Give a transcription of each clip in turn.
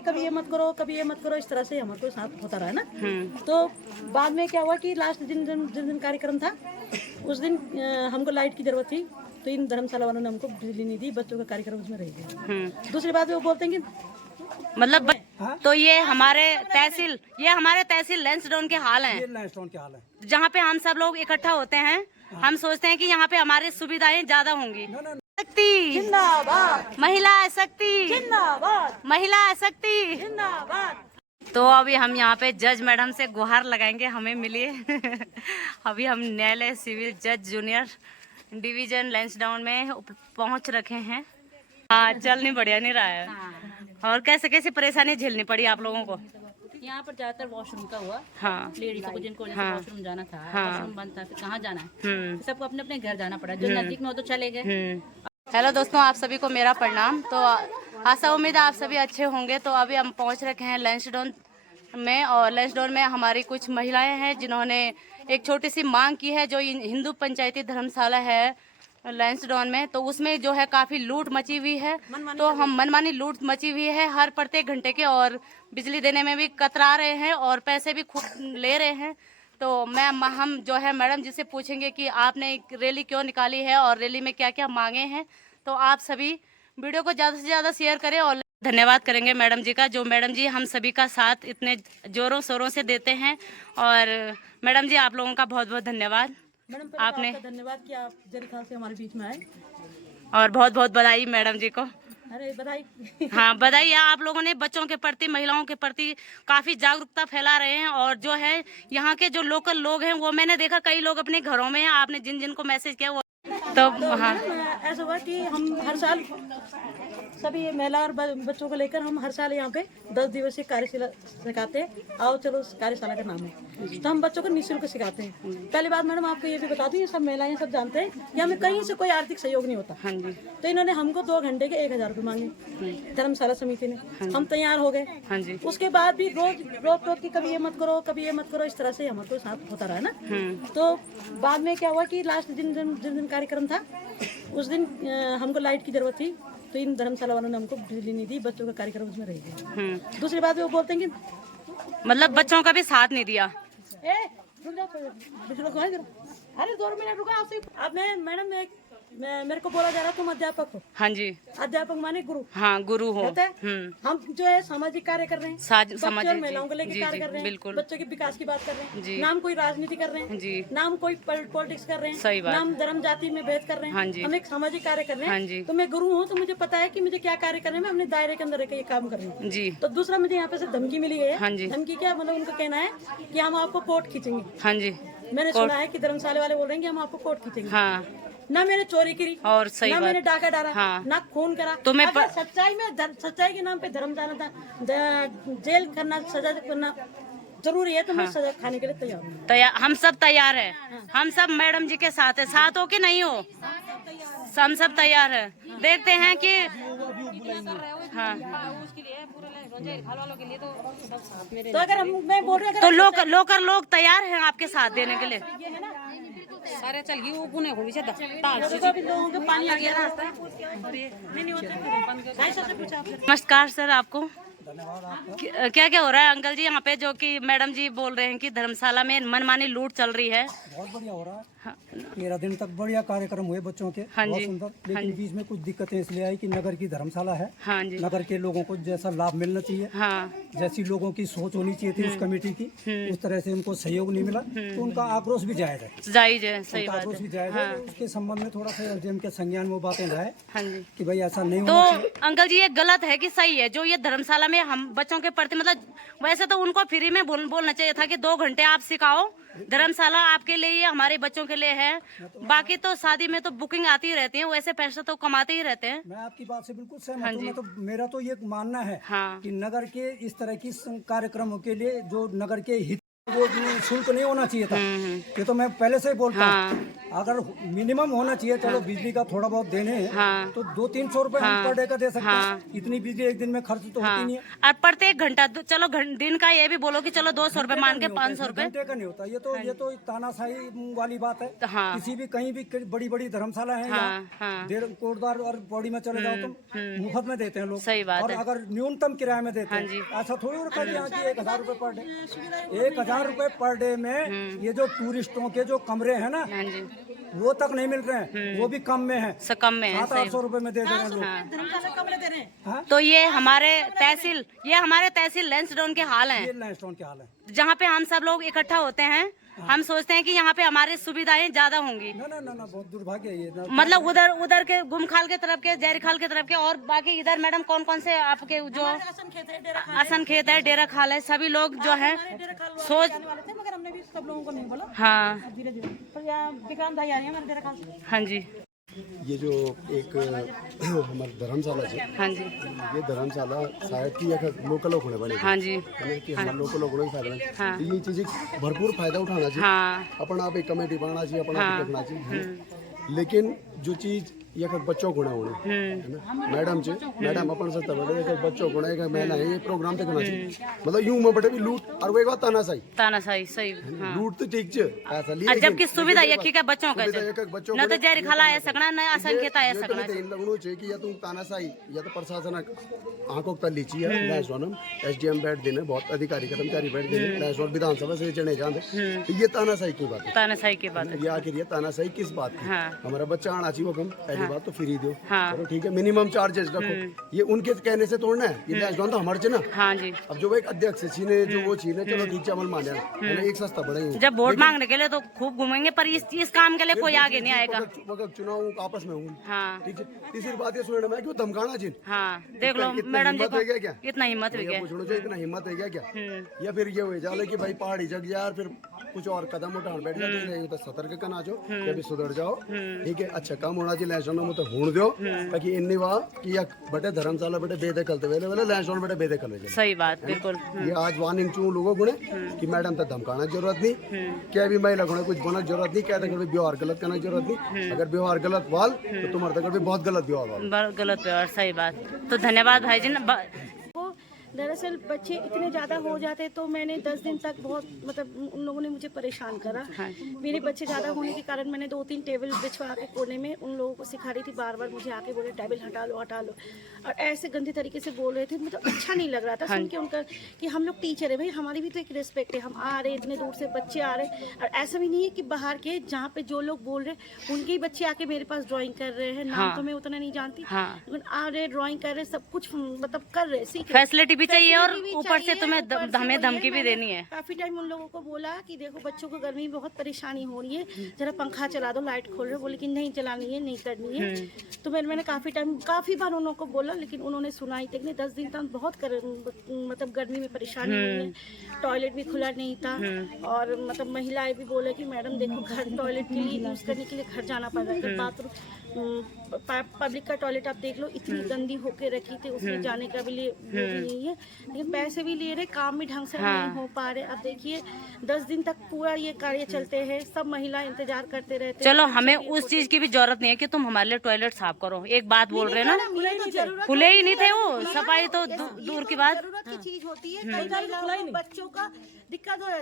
कि कभी ये मत करो, कभी ये मत करो, इस तरह से हमारे को साथ होता रहा ना। तो बाद में क्या हुआ कि लास्ट जिस दिन कार्यक्रम था उस दिन हमको लाइट की जरूरत थी, तो इन धर्मशाला वालों ने हमको बिजली नहीं दी, बच्चों का कार्यक्रम उसमें रह गया। दूसरी बात वो बोलते हैं कि मतलब तो ये हमारे तहसील लैंसडाउन के हाल हैं, जहाँ पे हम सब लोग इकट्ठा होते हैं। हम सोचते हैं कि यहाँ पे हमारी सुविधाएं ज्यादा होंगी। शक्ति जिंदाबाद, महिला शक्ति जिंदाबाद, महिला शक्ति। जिंदाबाद। तो अभी हम यहाँ पे जज मैडम से गुहार लगाएंगे, हमें मिलिए। अभी हम न्यायालय सिविल जज जूनियर डिवीजन लैंसडाउन में पहुँच रखे हैं। हाँ, चल नहीं बढ़िया नहीं रहा है। और कैसे कैसे परेशानी झेलनी पड़ी आप लोगों को? यहाँ पर ज्यादातर वॉशरूम का हुआ। हाँ, लेडीज को जिनको हाँ, वॉशरूम जाना था, हाँ, वॉशरूम बंद था, फिर कहाँ जाना है, सबको अपने अपने घर जाना पड़ा। जो नजदीक में हो तो चले गए। हेलो दोस्तों, आप सभी को मेरा प्रणाम। तो आशा उम्मीद है आप सभी अच्छे होंगे। तो अभी हम पहुंच रखे हैं लैंसडाउन में, और लैंसडाउन में हमारी कुछ महिलाएं हैं जिन्होंने एक छोटी सी मांग की है, जो हिंदू पंचायती धर्मशाला है लैंसडाउन में। तो उसमें जो है काफी लूट मची हुई है। तो हम मनमानी लूट मची हुई है हर प्रत्येक घंटे के, और बिजली देने में भी कतरा रहे हैं और पैसे भी खुद ले रहे हैं। तो हम जो है मैडम जी से पूछेंगे कि आपने एक रैली क्यों निकाली है और रैली में क्या क्या मांगे हैं। तो आप सभी वीडियो को ज़्यादा से ज़्यादा शेयर करें, और धन्यवाद करेंगे मैडम जी का, जो मैडम जी हम सभी का साथ इतने जोरों शोरों से देते हैं। और मैडम जी आप लोगों का बहुत बहुत धन्यवाद। मैडम आपने धन्यवाद कि आप जरी खाल से हमारे बीच में आए, और बहुत बहुत बधाई मैडम जी को। अरे बधाई। हाँ, बधाई। आप लोगों ने बच्चों के प्रति, महिलाओं के प्रति काफी जागरूकता फैला रहे हैं। और जो है यहाँ के जो लोकल लोग हैं, वो मैंने देखा कई लोग अपने घरों में हैं। आपने जिन जिन को मैसेज किया वो तो हाँ, ऐसा हुआ कि हम हर साल सभी महिला और बच्चों को लेकर हम हर साल यहाँ पे 10 दिवसीय कार्यशाला सिखाते हैं। आओ चलो उस कार्यशाला का नाम है। तो हम बच्चों को निःशुल्क सिखाते हैं। पहली बात मैडम आपको ये भी बता दूं, ये सब महिलाएं सब जानते हैं कि हमें कहीं से कोई आर्थिक सहयोग नहीं होता। हाँ जी, तो इन्होंने हमको 2 घंटे के 1000 रुपये मांगे धर्मशाला समिति ने। हम तैयार हो गए। हाँ जी। उसके बाद भी रोज रोक टोक की कभी ये मत करो, कभी ये मत करो, इस तरह से हमारे को साथ होता रहा ना। तो बाद में क्या हुआ कि लास्ट जिस दिन कार्यक्रम था उस दिन हमको लाइट की जरूरत थी, तो इन धर्मशाला वालों ने हमको बिजली नहीं दी, बच्चों का कार्यक्रम उसमें रह गया। दूसरी बात वो बोलते हैं कि मतलब बच्चों का भी साथ नहीं दिया। रुक जाओ, अरे 2 मिनट रुको। आपसे आपने मैडम मेरे को बोला जा रहा तुम अध्यापक हो। हाँ जी, अध्यापक माने गुरु। हाँ, गुरु हो। कहते हैं हम जो है सामाजिक कार्य कर रहे हैं, बच्चों और महिलाओं को लेकर कार्य कर रहे हैं, बिल्कुल। बच्चों के विकास की बात कर रहे जी। हैं। नाम कोई राजनीति कर रहे हैं जी, नाम कोई पॉलिटिक्स कर रहे हैं, सही बात। नाम धर्म जाति में भेद कर रहे हैं। हाँ जी। हम एक सामाजिक कार्य कर रहे हाँ हैं। जी। तो मैं गुरु हूँ, तो मुझे पता है कि मुझे क्या कार्य करने में, अपने दायरे के अंदर रह के ये काम कर रही हूँ। जी, तो दूसरा मुझे यहाँ पे से धमकी मिली गई हाँ है। जी। धमकी क्या मतलब, उनका कहना है कि हम आपको कोर्ट खींचेंगे। हाँ जी, मैंने सुना है कि धर्मशाला वाले बोल रहे हैं कि हम आपको कोर्ट खींचेंगे। हाँ, ना मैंने चोरी करी, और सही ना बात। मैंने डाका डाला, हाँ। ना खून करा। तो मैं अगर सच्चाई के नाम पे धर्म जाना था, जेल करना, सजा करना जरूरी है, तो मैं सजा खाने के लिए तैयार हूँ। तैयार, हम सब तैयार है। हम सब मैडम जी के साथ है। साथ हो कि नहीं हो? हम सब तैयार है। देखते हैं कि हाँ, तो अगर मैं बोल रही हूँ, तो लोकल लोग तैयार हैं आपके साथ देने के लिए। सारे चल गई वो पुणे को भी लोगों के पानी आ गया रास्ता नहीं होता। नमस्कार सर, आपको क्या क्या हो रहा है अंकल जी यहाँ पे, जो कि मैडम जी बोल रहे हैं कि धर्मशाला में मनमानी लूट चल रही है? बहुत बढ़िया हो रहा है। 13 दिन तक बढ़िया कार्यक्रम हुए बच्चों के, हाँ बहुत जी। सुंदर। लेकिन बीच में कुछ दिक्कतें इसलिए आई कि नगर की धर्मशाला है, हाँ जी, नगर के लोगों को जैसा लाभ मिलना चाहिए, हाँ, जैसी लोगों की सोच होनी चाहिए थी उस कमेटी की, उस तरह से उनको सहयोग नहीं मिला। तो उनका आक्रोश भी जायज है, जायज है, सही उनका बात आक्रोश भी है। जायज है। उसके संबंध में थोड़ा सा एसडीएम के संज्ञान में वो बातें लाए हाँ जी। कि भाई ऐसा नहीं तो होना चाहिए। अंकल जी ये गलत है कि सही है? जो ये धर्मशाला में हम बच्चों के प्रति, मतलब वैसे तो उनको फ्री में बोलना चाहिए था कि 2 घंटे आप सिखाओ, धर्मशाला आपके लिए, ये हमारे बच्चों के लिए है। बाकी तो शादी में तो बुकिंग आती ही रहती है, वैसे पैसा तो कमाते ही रहते हैं। मैं आपकी बात से बिल्कुल सहमत हूँ। मैं तो मेरा तो ये मानना है हाँ, कि नगर के इस तरह की कार्यक्रमों के लिए जो नगर के हित वो शुल्क नहीं होना चाहिए था, ये तो मैं पहले से ही बोलता हूँ। अगर मिनिमम होना चाहिए, चलो बिजली का थोड़ा बहुत देने हैं तो 200-300 रुपए हम पर डे का दे सकते हैं। इतनी बिजली एक दिन में खर्च तो होती नहीं है। और प्रत्येक घंटा चलो दिन का ये भी बोलो कि चलो 200 रुपए मान के 500 रुपए घंटे का नहीं होता। ये तो तानाशाही वाली बात है। किसी भी कहीं भी बड़ी बड़ी धर्मशाला है, डेढ़ कोटदार और बॉडी में चले जाओ तुम, मुफ्त में देते हैं लोग। सही बात और है। अगर न्यूनतम किराए में देते हैं, ऐसा थोड़ी रखा है यहाँ की 1000 रुपए पर डे। 1000 रुपए पर डे में ये जो टूरिस्टों के जो कमरे हैं ना, वो तक नहीं मिल रहे हैं, वो भी कम में है, कम में है। 700-800 रुपए में दे रहे हैं लोग। तो ये हमारे तहसील लैंसडाउन के हाल हैं, ये लैंसडाउन के हाल है, जहाँ पे हम सब लोग इकट्ठा होते हैं। हम सोचते हैं कि यहाँ पे हमारी सुविधाएं ज्यादा होंगी। ना बहुत दुर्भाग्य है ये। मतलब उधर के गुमखाल के तरफ के, जैरीखाल के तरफ के, और बाकी इधर मैडम कौन कौन से आपके जो आसन खेत है, डेरा खाल है, सभी लोग जो है सोच, मगर हमने भी सब लोगों को नहीं बोला। हाँ धीरे धीरे पर यहाँ विक्रांत भाई आ रही है हमारे डेरा खाल से। हाँ जी, ये जो एक हमारी धर्मशाला है, हाँ जी, ये धर्मशाला शायद कि एक लोकल होने बने, हाँ जी, कि हमारे लोकल होने के फायदा हाँ। तो ये चीज़ें भरपूर फायदा उठाना चाहिए। हाँ, अपन आप एक कमेटी बनाना चाहिए, अपन आप रखना चाहिए। लेकिन जो चीज़ ये बच्चों को ना होने है ना, मैडम अपन से तब बच्चों को ना मैंने ये प्रोग्राम देखना चाहिए। मतलब यूं में बटे भी लूट और वो एक बात तानाशाही सही। लूट तो ठीक है ऐसा लिए, जबकि सुविधा एक ही का बच्चों का बच्चों न तो जैरी खाला है सकना, न आसन खेता है सकना। लगनो चाहिए कि या तुम तानाशाही या तो प्रशासन आंखों तक लीची है लैसोनम एसडीएम बैठ देने, बहुत अधिकारी कर्मचारी बैठ देने, लैसोन विधानसभा से चढ़े जाते, ये तानाशाही की बात है। तानाशाही की बात है। ये आखिर ये तानाशाही किस बात की? हमारा बच्चा आना चाहिए, वो कम पहली बात तो फ्री दो, चलो ठीक है, मिनिमम चार्जेस रखो। ये उनके कहने से तोड़ना है, ये लैसोन तो हमारे ना। हाँ जी, अब जो एक अध्यक्ष छीने जो वो छीने, चलो ठीक है, अमल माने एक सस्ता बढ़ाई। जब वोट मांगने के लिए तो खूब घूमेंगे, पर इस काम के लिए कोई आगे नहीं आएगा। चुनाव आपस में होंगे, हाँ ठीक है। तीसरी बात ये सुनने में क्यों धमकाना जिन, हाँ देख लो मैडम, देखो क्या इतना हिम्मत हो गया, पूछना चाहिए, इतना हिम्मत है क्या? या फिर ये हो जाए कि भाई पहाड़ी जग यार फिर कुछ और कदम उठाने बैठ जाते, तो सतर्क करना जो कभी सुधर जाओ, ठीक है। अच्छा काम होना चाहिए लैंसडाउन में तो होने दो, ताकि इन्नी वाह कि या बटे धर्मशाला बटे बेदखल तो वेले लैंसडाउन बटे बेदखल है। सही बात, बिल्कुल। ये आज वार्निंग चूं लोगों को कि मैडम तो धमकाना जरूरत नहीं, क्या भी महिला को कुछ बोलना जरूरत नहीं, क्या व्यवहार गलत करना जरूरत नहीं। अगर व्यवहार गलत वाल तो तुम्हारे तक भी बहुत गलत व्यवहार, गलत व्यवहार। सही बात। तो धन्यवाद भाई जी। दरअसल बच्चे इतने ज़्यादा हो जाते तो मैंने 10 दिन तक बहुत मतलब उन लोगों ने मुझे परेशान करा। मेरे बच्चे ज़्यादा होने के कारण मैंने 2-3 टेबल बिछवा के कोने में उन लोगों को सिखा रही थी, बार बार मुझे आके बोले टेबल हटा लो, और ऐसे गंदे तरीके से बोल रहे थे, मुझे अच्छा नहीं लग रहा था सुन के उनका कि हम लोग टीचर है भाई, हमारी भी तो एक रिस्पेक्ट है, हम आ रहे इतने दूर से बच्चे आ रहे, और ऐसा भी नहीं है कि बाहर के जहाँ पे जो लोग बोल रहे उनके ही बच्चे आके मेरे पास ड्राइंग कर रहे हैं। नाम तो मैं उतना नहीं जानती, लेकिन आ रहे ड्राइंग कर रहे, सब कुछ मतलब कर रहे, सीख रहे। फैसिलिटी भी चाहिए और ऊपर से तुम्हें हमें धमकी भी देनी है। काफी टाइम उन लोगों को बोला कि देखो बच्चों को गर्मी में बहुत परेशानी हो रही है, जरा पंखा चला दो, लाइट खोल रहे, बोले कि नहीं चलानी है, नहीं करनी है। तो मैंने काफी बार उन लोगों को बोला, लेकिन उन्होंने सुनाई तक नहीं। 10 दिन तक बहुत मतलब गर्मी में परेशानी हुई है, टॉयलेट भी खुला नहीं था, और मतलब महिलाएं भी बोले कि मैडम देखो घर टॉयलेट के लिए यूज करने के लिए घर जाना पड़ रहा है, बाथरूम पब्लिक का टॉयलेट आप देख लो इतनी गंदी होके रखी थी, उसमें जाने का भी लिए वो भी नहीं है, लेकिन पैसे भी ले रहे, काम भी ढंग से नहीं हो पा रहे। अब देखिए 10 दिन तक पूरा ये कार्य चलते हैं, सब महिला इंतजार करते रहते। चलो हमें उस चीज की भी जरूरत नहीं है कि तुम हमारे लिए टॉयलेट साफ करो, एक बात बोल रहे ना, खुले ही नहीं थे वो, सफाई तो दूर की बात। जरूरत की चीज होती है, कई महिलाओं को बच्चों का दिक्कत हो रहा,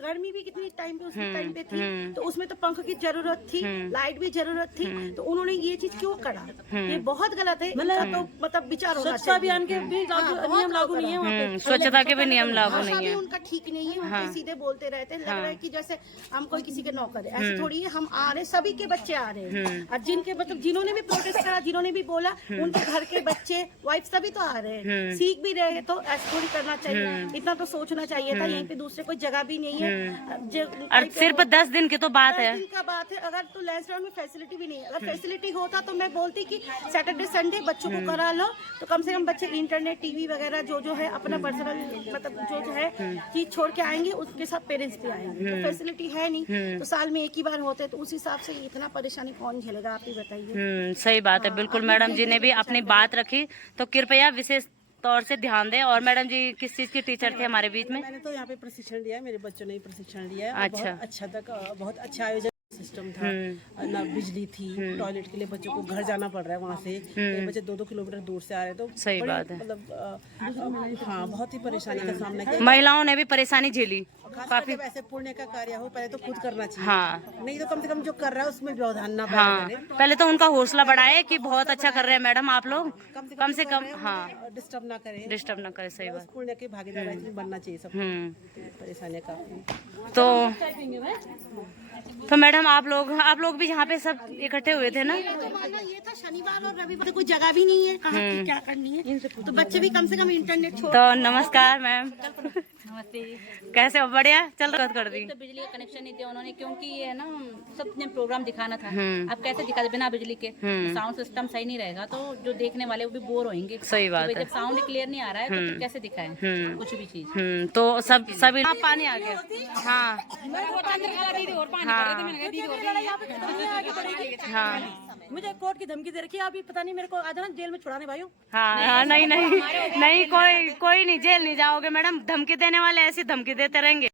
गर्मी भी कितनी टाइम पे उसके टाइम पे थी, तो उसमें तो पंख की जरूरत थी, लाइट भी जरूरत थी, तो उन्होंने ये चीज क्यों करा? ये बहुत गलत है। मतलब विचार होना चाहिए। अभियान के भी नियम लागू नहीं है वहाँ पे, स्वच्छता के भी नियम लागू नहीं है, उनका ठीक नहीं है, उनके सीधे बोलते रहते हैं, लग रहा है कि जैसे हम कोई किसी के नौकर है, ऐसे थोड़ी है। हम आ रहे, सभी के बच्चे आ रहे हैं, और जिनके मतलब जिन्होंने भी प्रोटेस्ट करा, जिन्होंने भी बोला, उनके घर के बच्चे वाइफ सभी तो आ रहे हैं, सीख भी रहे हैं, तो ऐसा थोड़ी करना चाहिए, इतना तो सोचना चाहिए था। यहीं पे दूसरे कोई जगह भी नहीं है, और सिर्फ 10 दिन की तो बात है, 10 दिन का बात है। अगर तो लैंसडाउन में फैसिलिटी भी नहीं है, अगर फैसिलिटी होता तो मैं बोलती कि सैटरडे संडे बच्चों को करा लो, तो कम से कम बच्चे इंटरनेट टीवी वगैरह जो है अपना पर्सनल मतलब जो है चीज छोड़ के आएंगे, उसके साथ पेरेंट्स भी आएंगे। तो फैसिलिटी है नहीं, तो साल में एक ही बार होते, तो उस हिसाब से इतना परेशानी कौन झेलेगा, आप ही बताइए। सही बात है, बिल्कुल। मैडम जी ने भी अपनी बात रखी, तो कृपया विशेष तौर से ध्यान दें। और मैडम जी किस चीज़ की टीचर थे हमारे बीच में? मैंने तो यहाँ पे प्रशिक्षण लिया है, मेरे बच्चों ने ही प्रशिक्षण लिया है। और अच्छा। बहुत अच्छा तक बहुत अच्छा आयोजन सिस्टम था। ना बिजली थी, टॉयलेट के लिए बच्चों को घर जाना पड़ रहा है वहाँ से, कई बच्चे 2-2 किलोमीटर दूर से आ रहे हैं, तो सही बड़ी, बात है। मतलब हाँ बहुत ही परेशानी का सामना किया। महिलाओं ने भी परेशानी झेली काफी ऐसे पुण्य का कार्य हो पहले तो खुद करना चाहिए। हाँ। नहीं तो कम से कम जो कर रहा है उसमें व्यवधान ना हाँ, करे। पहले तो उनका हौसला बढ़ाए कि बहुत अच्छा कर रहे हैं मैडम आप लोग, कम से कम हाँ डिस्टर्ब ना करे, डिस्टर्ब ना करे। सही बात। पुण्य के भागीदार इसमें बनना चाहिए सब। परेशानियाँ काफी। तो मैडम आप लोग भी यहाँ पे सब इकट्ठे हुए थे ना? ये था शनिवार और रविवार, कोई जगह भी नहीं है कहाँ की क्या करनी है, तो बच्चे भी कम से कम इंटरनेट छोड़। तो नमस्कार मैम, नमस्ते। कैसे हो? बढ़िया चल रहा कर दी। तो बिजली का कनेक्शन नहीं दिया उन्होंने, क्योंकि ये है ना सबने प्रोग्राम दिखाना था। अब कैसे दिखा दे बिना बिजली के? साउंड सिस्टम सही नहीं रहेगा तो जो देखने वाले वो भी बोर होंगे। सही बात तो है। जब साउंड क्लियर नहीं आ रहा है तो फिर कैसे दिखाएं कुछ भी चीज? तो सब हाँ, पानी आ गया। हाँ हाँ मुझे कोर्ट की धमकी दे रखी है, अभी पता नहीं मेरे को आ जाना जेल में छुड़ाने भाइयों। हाँ नहीं कोई नहीं, जेल नहीं जाओगे मैडम, धमकी देने वाले ऐसी धमकी देते रहेंगे।